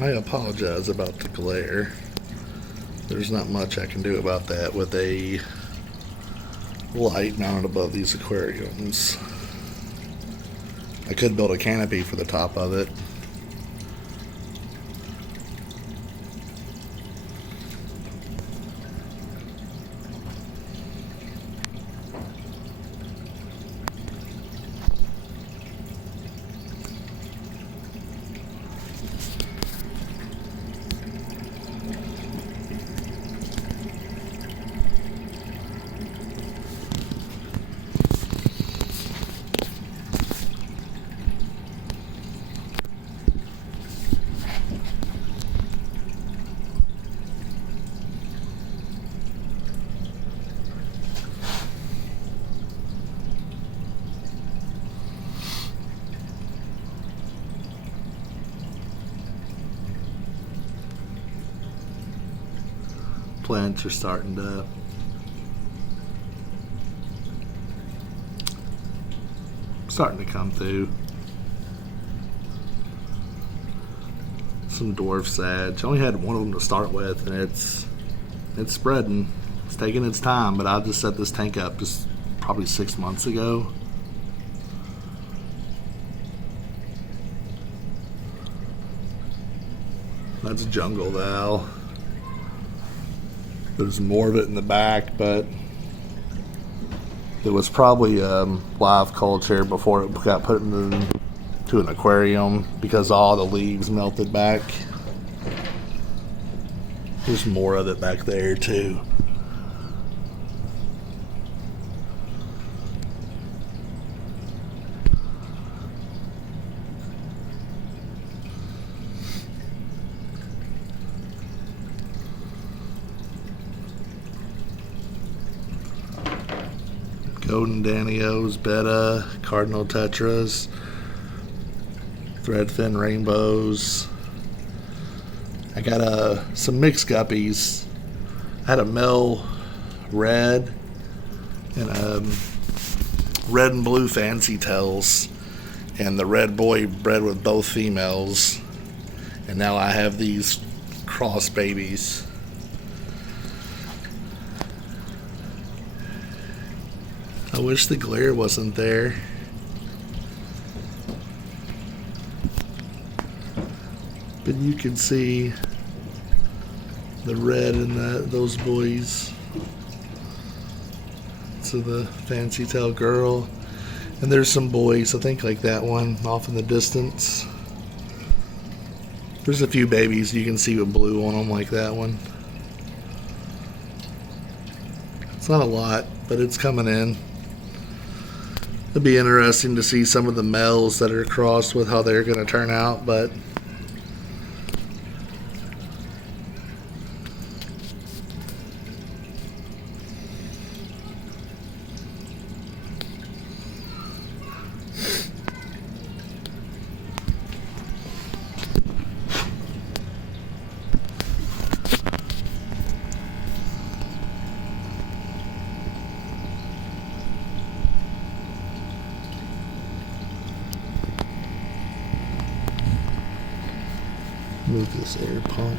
I apologize about the glare. There's not much I can do about that with a light mounted above these aquariums. I could build a canopy for the top of it. Plants are starting to come through. Some dwarf sage. I only had one of them to start with, and it's spreading. It's taking its time, but I just set this tank up just probably 6 months ago. That's jungle val. There's more of it in the back, but it was probably live culture before it got put into an aquarium because all the leaves melted back. There's more of it back there too. Golden Danios, betta, cardinal tetras, threadfin rainbows. I got some mixed guppies. I had a male red and red and blue fancy tails, and the red boy bred with both females, and now I have these cross babies. I wish the glare wasn't there. But you can see the red in those boys. So the fancy tail girl. And there's some boys, I think like that one off in the distance. There's a few babies you can see with blue on them like that one. It's not a lot, but it's coming in. It'll be interesting to see some of the males that are crossed with how they're going to turn out, but move this air pump.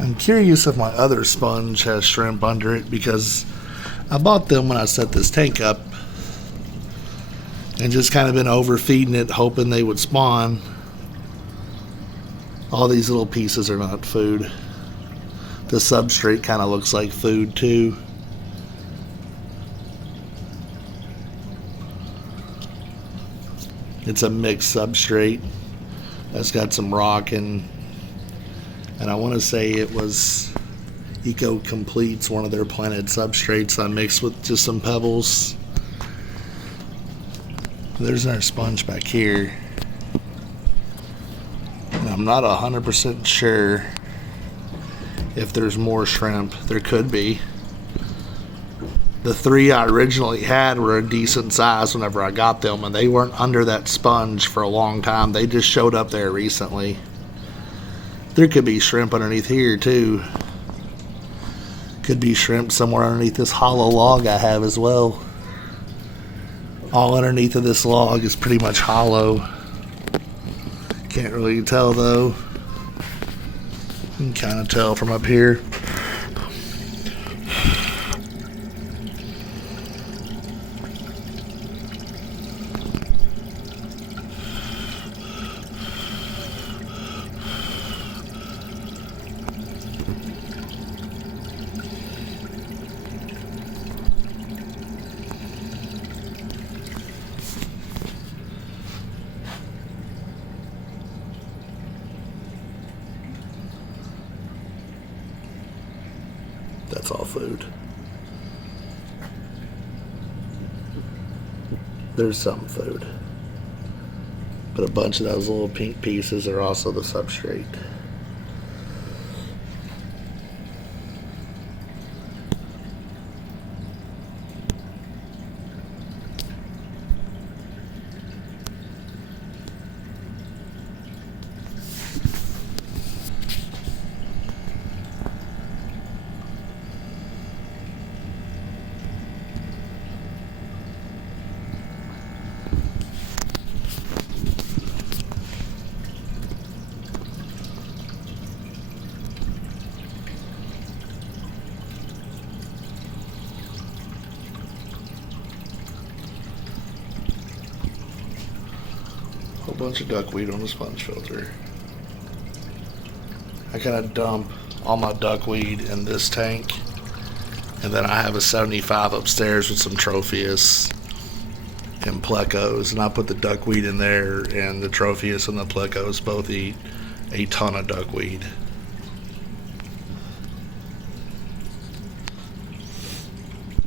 I'm curious if my other sponge has shrimp under it because I bought them when I set this tank up and just kind of been overfeeding it hoping they would spawn. All these little pieces are not food. The substrate kind of looks like food too. It's a mixed substrate that's got some rock and I want to say it was Eco Complete's one of their planted substrates I mixed with just some pebbles. There's our sponge back here. And I'm not 100% sure if there's more shrimp. There could be. The 3 I originally had were a decent size whenever I got them, and they weren't under that sponge for a long time. They just showed up there recently. There could be shrimp underneath here too. Could be shrimp somewhere underneath this hollow log I have as well. All underneath of this log is pretty much hollow. Can't really tell though. You can kind of tell from up here. That's all food. There's some food. But a bunch of those little pink pieces are also the substrate. Whole bunch of duckweed on the sponge filter. I kind of dump all my duckweed in this tank, and then I have a 75 upstairs with some Tropheus and Plecos, and I put the duckweed in there, and the Tropheus and the Plecos both eat a ton of duckweed.